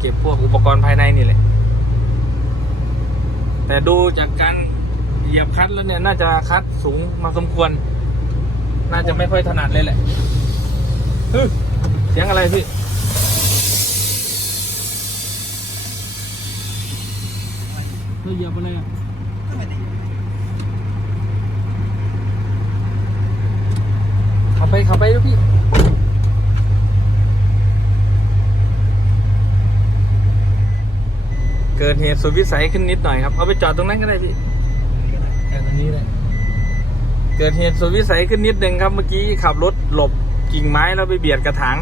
เก็บพวกอุปกรณ์ภายในนี่แหละ แต่ดูจากการเหยียบคัดแล้วเนี่ยน่าจะคัดสูงมาสมควร น่าจะไม่ค่อยถนัดเลยแหละฮึเสียงอะไรพี่เธอเหยียบอะไรอะขับไปขับไปดูพี่ เกิดเหตุสุดวิสัยขึ้นนิดหน่อยครับ เอาไปจอดตรงนั้นก็ได้พี่แค่ตรงนี้เลยเกิดเหตุสุดวิสัยขึ้นนิดนึงครับเมื่อกี้ขับรถหลบกิ่งไม้แล้วไปเบียดกระถาง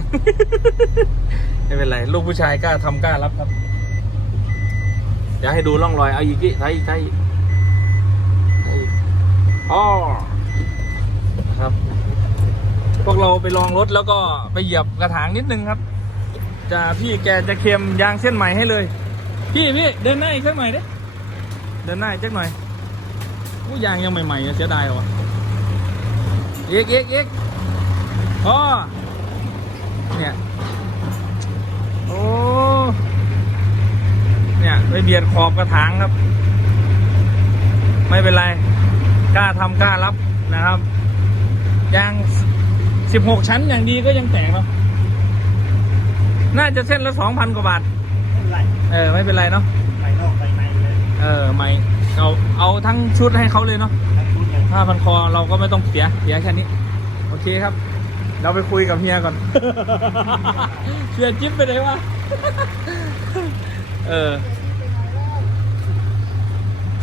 ไม่เป็นไรลูกผู้ชายกล้าทำกล้ารับครับเดี๋ยวให้ดูร่องรอยเอาอีกที่ไทยอีกไทยอีกไทยอีกอ๋อนะครับ พวกเราไปลองรถแล้วก็ไปเหยียบกระถางนิดนึงครับจะพี่แกจะเค็มยางเส้นใหม่ให้เลย พี่พี่เดินหน้าอีกสักหน่อยดิเดินหน้าอีกสักหน่อยอู้ยางยังใหม่ๆอะเสียดายว่ะเอกเอกเอกอ๋อเนี่ยโอ้เนี่ยไปเบียดขอบกระถางครับ ไม่เป็นไรกล้าทำกล้ารับนะครับยางสิบหกชั้นอย่างดีก็ยังแตกครับ น่าจะเส้นละสองพันกว่าบาท ไรเออไม่เป็นไรเนาะไปนอกไปในเลยเออไม่เอาเอาทั้งชุดให้เขาเลยเนาะทั้งชุดเลยผ้าพันคอเราก็ไม่ต้องเสียเสียแค่นี้ โอเคครับ เราไปคุยกับเฮียก่อน เสียจิ๊บไปไหนวะเออ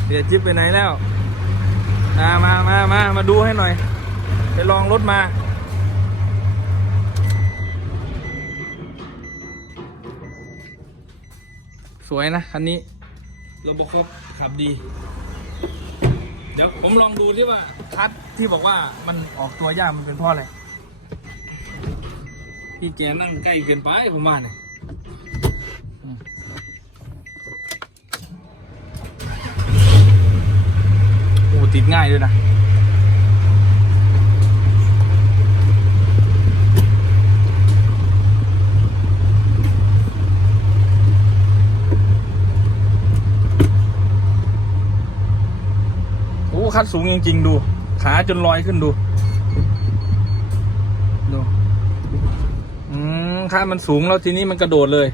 เสียจิ๊บไปไหนแล้วมามามามามาดูให้หน่อย ไปลองรถมา สวยนะคันนี้โรบคอปขับดี เดี๋ยวผมลองดูที่ว่าคัดที่บอกว่ามันออกตัวยากมันเป็นเพราะอะไรพี่แกนั่งใกล้เกินไปผมว่าเนี่ยอืมโอ้ติดง่ายด้วยนะ คัดสูงจริงๆ ดู ขาจนลอยขึ้นดู ดู อืมขามันสูงแล้วทีนี้มันกระโดดเลย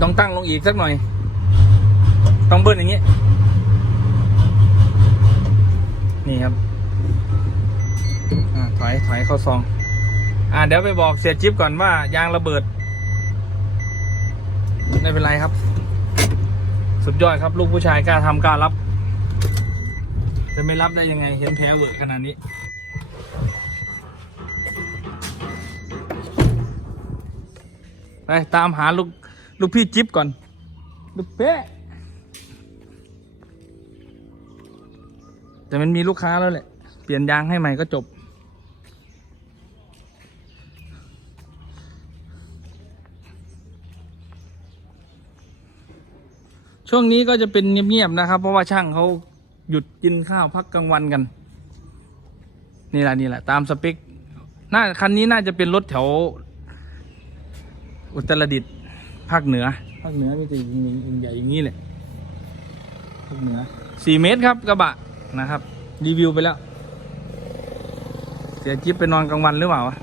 ต้องตั้งลงอีกสักหน่อย ต้องเบิ้ลอย่างนี้ นี่ครับ อ่า ถอย ถอยเข้าซอง อ่า เดี๋ยวไปบอกเสียจิ๊บก่อนว่ายางระเบิด ไม่เป็นไรครับ สุดยอดครับ ลูกผู้ชายกล้าทำกล้ารับ จะไม่รับได้ยังไงเห็นแผลเวอะขนาดนี้ ไปตามหาลูกลูกพี่จิ๊บก่อน ลูกเป๊ะแต่มันมีลูกค้าแล้วแหละ เปลี่ยนยางให้ใหม่ก็จบ ช่วงนี้ก็จะเป็นเงียบๆนะครับ เพราะว่าช่างเขา หยุดกินข้าวพักกลางวันกัน นี่แหละนี่แหละ ตามสเปคน่าคันนี้น่าจะเป็นรถแถว อุตรดิตถ์ภาคเหนือ ภาคเหนือมีแต่ยิงใหญ่อย่างนี้เลยภาคเหนือสี่เมตรครับกระบะนะครับ รีวิวไปแล้ว เสียจิ๊บไปนอนกลางวันหรือเปล่าวะ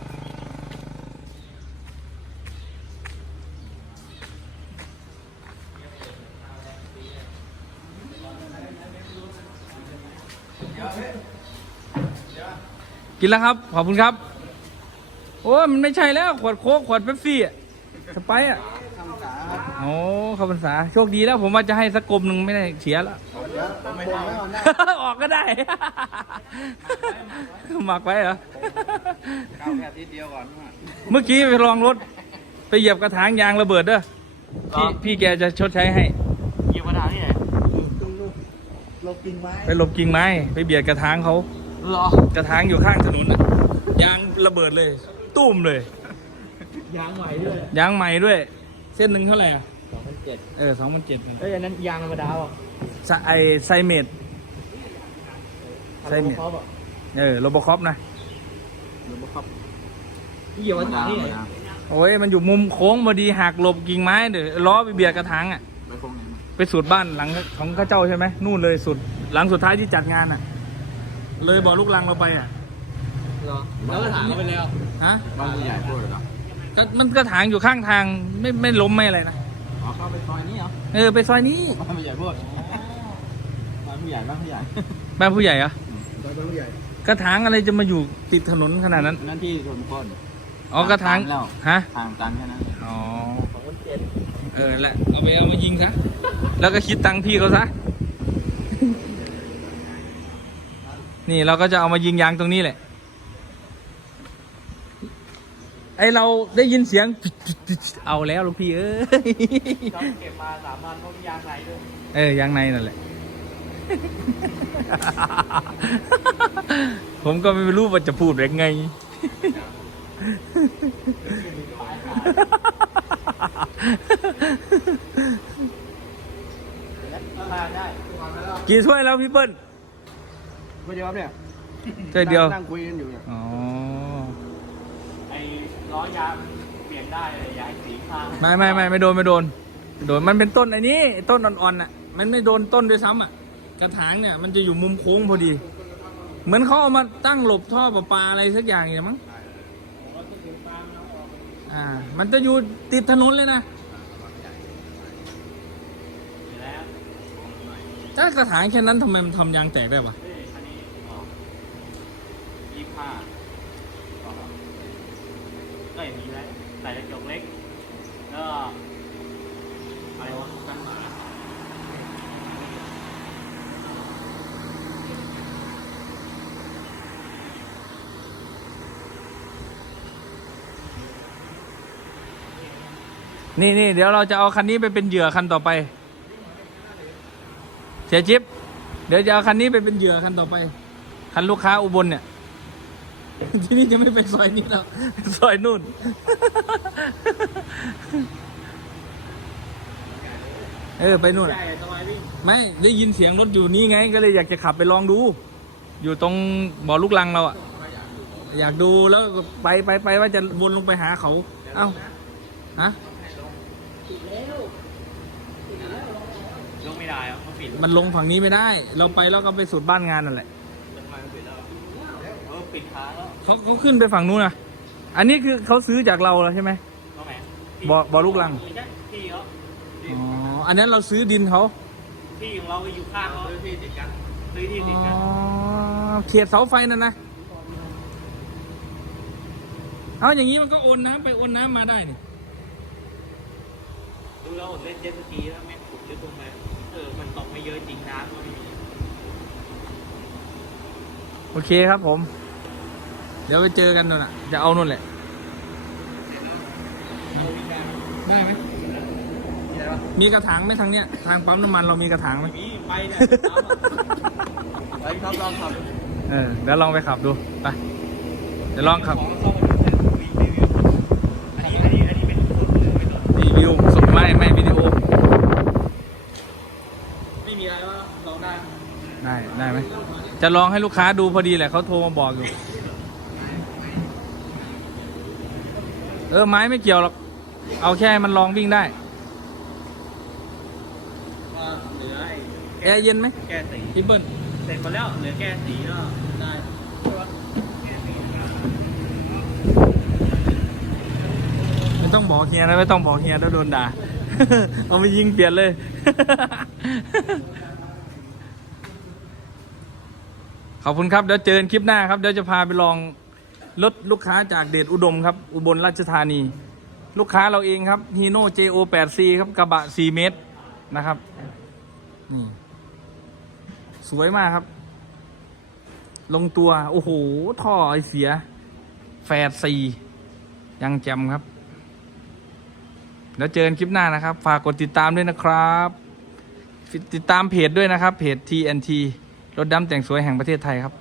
กินแล้วครับ ขอบคุณครับ โอ้ยมันไม่ใช่แล้ว ขวดโค้กขวดเป๊ปซี่อะสไปร์อะโอ้เข้าพรรษาโชคดีแล้ว ผมว่าจะให้สักกลมหนึ่งไม่ได้เสียแล้วไม่ได้ออกก็ได้ หมักไว้เหรอก้าวแค่ทีเดียวก่อนเมื่อกี้ไปลองรถ ไปเหยียบกระถางยางระเบิดเด้อพี่พี่แกจะชดใช้ให้ เหยียบกระถางที่ไหนตรงนู้นลบกิ่งไม้ไปหลบกิ่งไม้ ไปเบียดกระถางเขา เหรอกระถางอยู่ข้างถนนน่ะยางระเบิดเลย ตุ้มเลย ยางใหม่ด้วยยางใหม่ด้วย เส้นหนึ่งเท่าไหร่อะสองพันเจ็ดเออสองพันเจ็ดเอ้ยอันนั้นยางธรรมดาอะไอไซเมดใช่เนี่ยครบอะเออโรบอคอปนะหรือบ่ครับเหยียบกระถางที่ไหนฮโอ้ยมันอยู่มุมโค้งพอดีหักหลบกิ่งไม้เดี๋ยวล้อไปเบียดกระถางอะไปคงไหนมาไปสุดบ้านหลังของข้าเจ้าใช่ไหมนู่นเลยสุดหลังสุดท้ายที่จัดงานอะ เลยบอกลูกลังเราไปอะเหรอแล้วก็ถามเขาไปแล้วฮะบ้านผู้ใหญ่พูดเหรอก็มันกระถางอยู่ข้างทางไม่ไม่ล้มไม่อะไรนะอ๋อเข้าไปซอยนี้เหรอเออไปซอยนี้บ้านผู้ใหญ่พูดบ้านผู้ใหญ่บ้านผู้ใหญ่บ้านผู้ใหญ่เหรอบ้านผู้ใหญ่กระถางอะไรจะมาอยู่ติดถนนขนาดนั้นนั่นที่ชนคนอ๋อกระถางแล้วฮะทางตันแค่นั้นอ๋อเออแหละเอาไปเอามายิงซะแล้วก็คิดตังค์พี่เขาซะ นี่เราก็จะเอามายิงยางตรงนี้แหละ ไอเราได้ยินเสียง เอาแล้วลูกพี่เอ้ยเก็บมาสามวันเพราะมียางไหลด้วย เออยางในนั่นแหละ ผมก็ไม่รู้ว่าจะพูดยังไงทานได้กี่ถ้วยแล้วพี่เปิ้ล ไม่เดียวครับเนี่ยถ้วยเดียว นั่งคุยกันอยู่เนี่ยอ๋อ ไอ้ล้อยางเปลี่ยนได้เลยยางสีข้างไม่ไม่ไม่ไม่โดนไม่โดนโดนมันเป็นต้นไอ้นี้ต้นอ่อนๆน่ะ มันไม่โดนต้นด้วยซ้ำอะ กระถางเนี่ย มันจะอยู่มุมโค้งพอดี เหมือนเขาเอามาตั้งหลบท่อประปาอะไรสักอย่างอย่างมั้ง อ่า มันจะอยู่ติดถนนเลยนะแล้ว ถ้ากระถางแค่นั้นทำไมมันทำยางแตกได้วะอันนี้ออก ยี่ห้าก็อย่างนี้แล้วใส่กระจกเล็ก แล้วก็อะไรวะกันหมานี่นี่เดี๋ยวเราจะเอาคันนี้ไปเป็นเหยื่อคันต่อไป เสียจิ๊บเดี๋ยวจะเอาคันนี้ไปเป็นเหยื่อคันต่อไป คันลูกค้าอุบลเนี่ย ที่นี่จะไม่เป็นซอยนี้แล้วซอยนู่น เออไปนู่น ใหอะญ่ทำไมพี่ไม่ได้ยินเสียงรถอยู่นี่ไง ก็เลยอยากจะขับไปลองดู อยู่ตรงบ่อลูกลังเราอะอยากดูแล้วก็ไปไปไปว่าจะวนลงไปหาเขา เอ้าฮะลงไม่ได้อะเขาปิดมันลงฝั่งนี้ไม่ได้ เราไปแล้วก็ไปสุดบ้านงานนั่นแหละ ทำไมมันปิดแล้วเออ ปิดค้างแล้วเขาเขาขึ้นไปฝั่งนู้นนะอันนี้คือเขาซื้อจากเราแล้วใช่ไหมตรงไหนบ่อบ่อลูกรังไม่ใช่พี่เขาอ๋ออันนั้นเราซื้อดินเขาพี่ของเราไปอยู่ข้างเขาซื้อที่ติดกันซื้อที่ติดอ๋กันอเขตเสาไฟนั่นนะเอาอย่างนี้มันก็โอนน้ำไปโอนน้ำมาได้นี่ดูแล้วอดเล่นเจ็ตสกีแล้วแม่งขุดลึกลงไปเออมันตกไม่เยอะจริงน้ำก็ไม่มีโอเคครับผม เดี๋ยวไปเจอกันนู่นน่ะ จะเอานู่นแหละเอาวิ่งได้ได้ไหมมีอะไรวะมีกระถางไหมทางเนี้ย ทางปั๊มน้ำมันเรามีกระถางไหมมีไปเนี่ยไปครับลองขับเออเดี๋ยวลองไปขับดูไปเดี๋ยวลองขับของเข้ามาดูรีวิวอันนี้อันนี้อันนี้เป็นส่วนหรือไม่ส่วนรีวิวสดไม่ไม่วิดีโอ ไม่มีอะไรว่าลองได้ ได้ได้ไหมจะลองให้ลูกค้าดูพอดีแหละเขาโทรมาบอกอยู่ เออไม้ไม่เกี่ยวหรอก เอาแค่ให้มันลองวิ่งได้ ว่าเหลือไอ้แอร์เย็นไหมแก้สีพี่เบิ้ลเสร็จหมดแล้วเหลือแก้สีก็ได้ไม่ต้องบอกเฮียนะไม่ต้องบอกเฮียแล้วโดนด่า เอาไปยิงเปลี่ยนเลย ขอบคุณครับ เดี๋ยวเจอกันคลิปหน้าครับ เดี๋ยวจะพาไปลอง รถลูกค้าจากเดชอุดมครับ อุบลราชธานี ลูกค้าเราเองครับฮีโน่ JO 8 C ครับกระบะ 4 เมตรนะครับนี่สวยมากครับ ลงตัว โอ้โห ท่อไอเสีย แฟดซียังแจมครับ แล้วเจอกันคลิปหน้านะครับ ฝากกดติดตามด้วยนะครับ ติดตามเพจด้วยนะครับ เพจ TNT รถดำแต่งสวยแห่งประเทศไทยครับ